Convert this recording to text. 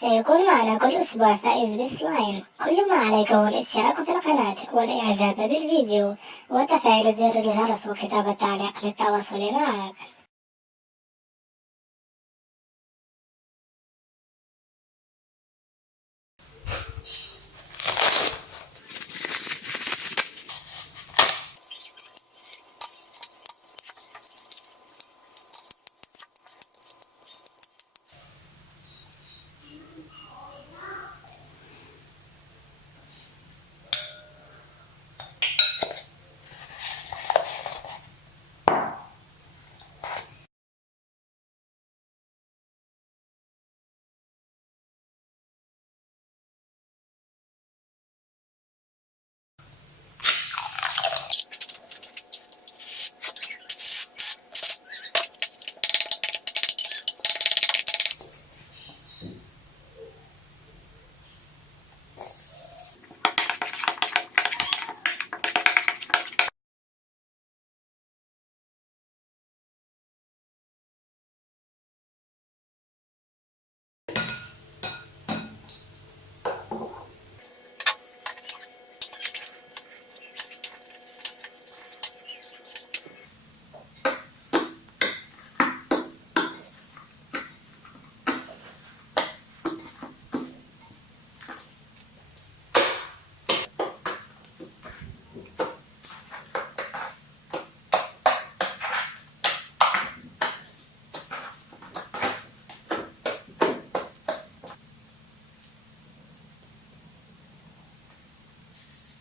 سيكون معنا كل أسبوع فائز بسلايم. كل ما عليك هو الاشتراك في القناة والإعجاب بالفيديو وتفعيل زر الجرس وكتابة تعليق للتواصل معك.